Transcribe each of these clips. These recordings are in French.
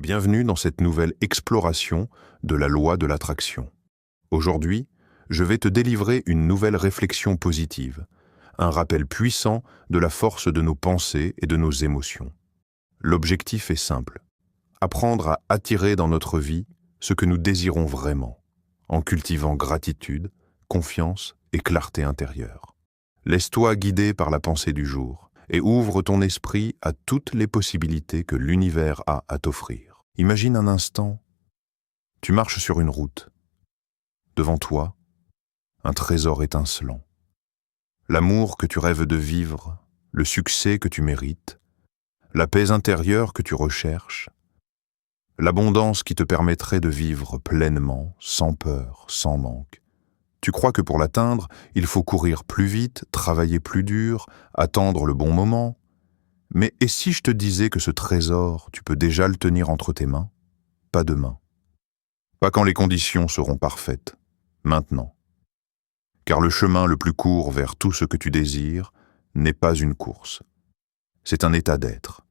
Bienvenue dans cette nouvelle exploration de la loi de l'attraction. Aujourd'hui, je vais te délivrer une nouvelle réflexion positive, un rappel puissant de la force de nos pensées et de nos émotions. L'objectif est simple, apprendre à attirer dans notre vie ce que nous désirons vraiment, en cultivant gratitude, confiance et clarté intérieure. Laisse-toi guider par la pensée du jour et ouvre ton esprit à toutes les possibilités que l'univers a à t'offrir. Imagine un instant, tu marches sur une route. Devant toi, un trésor étincelant. L'amour que tu rêves de vivre, le succès que tu mérites, la paix intérieure que tu recherches, l'abondance qui te permettrait de vivre pleinement, sans peur, sans manque. Tu crois que pour l'atteindre, il faut courir plus vite, travailler plus dur, attendre le bon moment. Mais et si je te disais que ce trésor, tu peux déjà le tenir entre tes mains? Pas demain. Pas quand les conditions seront parfaites. Maintenant. Car le chemin le plus court vers tout ce que tu désires n'est pas une course. C'est un état d'être.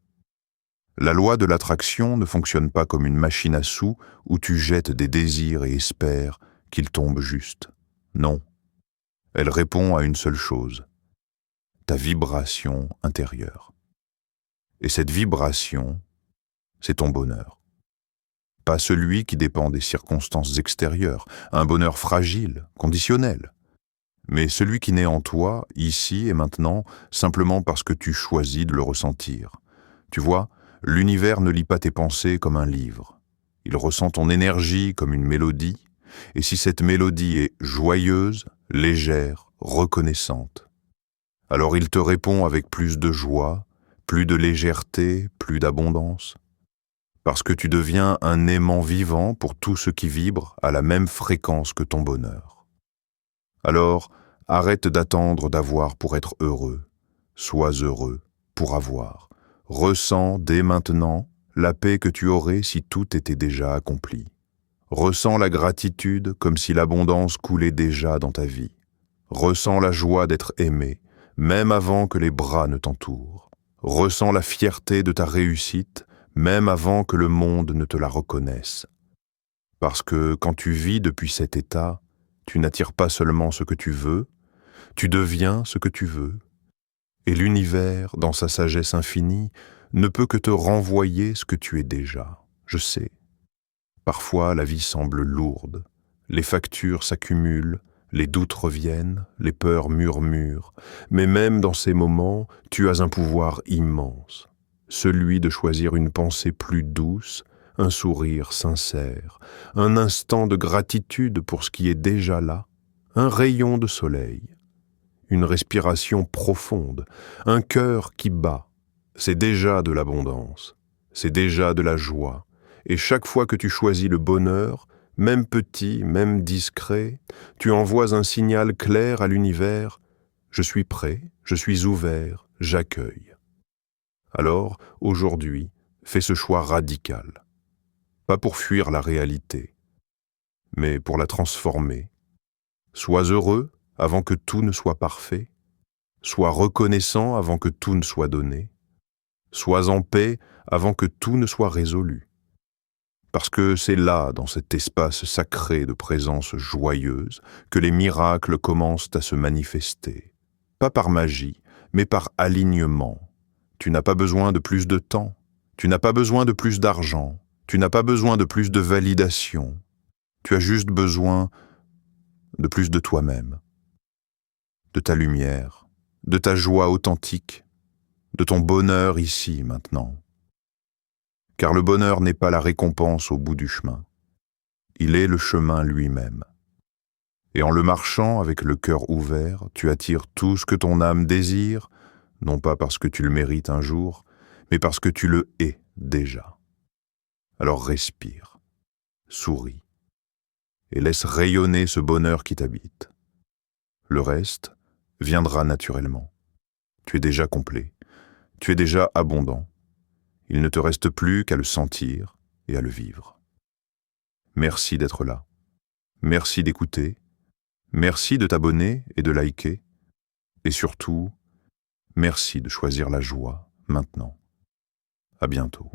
La loi de l'attraction ne fonctionne pas comme une machine à sous où tu jettes des désirs et espères qu'ils tombent juste. Non. Elle répond à une seule chose, ta vibration intérieure. Et cette vibration, c'est ton bonheur. Pas celui qui dépend des circonstances extérieures, un bonheur fragile, conditionnel, mais celui qui naît en toi, ici et maintenant, simplement parce que tu choisis de le ressentir. Tu vois, l'univers ne lit pas tes pensées comme un livre. Il ressent ton énergie comme une mélodie, et si cette mélodie est joyeuse, légère, reconnaissante, alors il te répond avec plus de joie, plus de légèreté, plus d'abondance. Parce que tu deviens un aimant vivant pour tout ce qui vibre à la même fréquence que ton bonheur. Alors, arrête d'attendre d'avoir pour être heureux. Sois heureux pour avoir. Ressens dès maintenant la paix que tu aurais si tout était déjà accompli. Ressens la gratitude comme si l'abondance coulait déjà dans ta vie. Ressens la joie d'être aimé, même avant que les bras ne t'entourent. Ressens la fierté de ta réussite, même avant que le monde ne te la reconnaisse. Parce que quand tu vis depuis cet état, tu n'attires pas seulement ce que tu veux, tu deviens ce que tu veux. Et l'univers, dans sa sagesse infinie, ne peut que te renvoyer ce que tu es déjà. Je sais. Parfois, la vie semble lourde. Les factures s'accumulent, les doutes reviennent, les peurs murmurent. Mais même dans ces moments, tu as un pouvoir immense. Celui de choisir une pensée plus douce, un sourire sincère, un instant de gratitude pour ce qui est déjà là, un rayon de soleil, une respiration profonde, un cœur qui bat. C'est déjà de l'abondance, c'est déjà de la joie. Et chaque fois que tu choisis le bonheur, même petit, même discret, tu envoies un signal clair à l'univers. Je suis prêt, je suis ouvert, j'accueille. Alors, aujourd'hui, fais ce choix radical. Pas pour fuir la réalité, mais pour la transformer. Sois heureux avant que tout ne soit parfait. Sois reconnaissant avant que tout ne soit donné. Sois en paix avant que tout ne soit résolu. Parce que c'est là, dans cet espace sacré de présence joyeuse, que les miracles commencent à se manifester. Pas par magie, mais par alignement. Tu n'as pas besoin de plus de temps, tu n'as pas besoin de plus d'argent, tu n'as pas besoin de plus de validation. Tu as juste besoin de plus de toi-même, de ta lumière, de ta joie authentique, de ton bonheur ici, maintenant. Car le bonheur n'est pas la récompense au bout du chemin. Il est le chemin lui-même. Et en le marchant avec le cœur ouvert, tu attires tout ce que ton âme désire, non pas parce que tu le mérites un jour, mais parce que tu le es déjà. Alors respire, souris, et laisse rayonner ce bonheur qui t'habite. Le reste viendra naturellement. Tu es déjà complet, tu es déjà abondant. Il ne te reste plus qu'à le sentir et à le vivre. Merci d'être là. Merci d'écouter. Merci de t'abonner et de liker. Et surtout, merci de choisir la joie maintenant. À bientôt.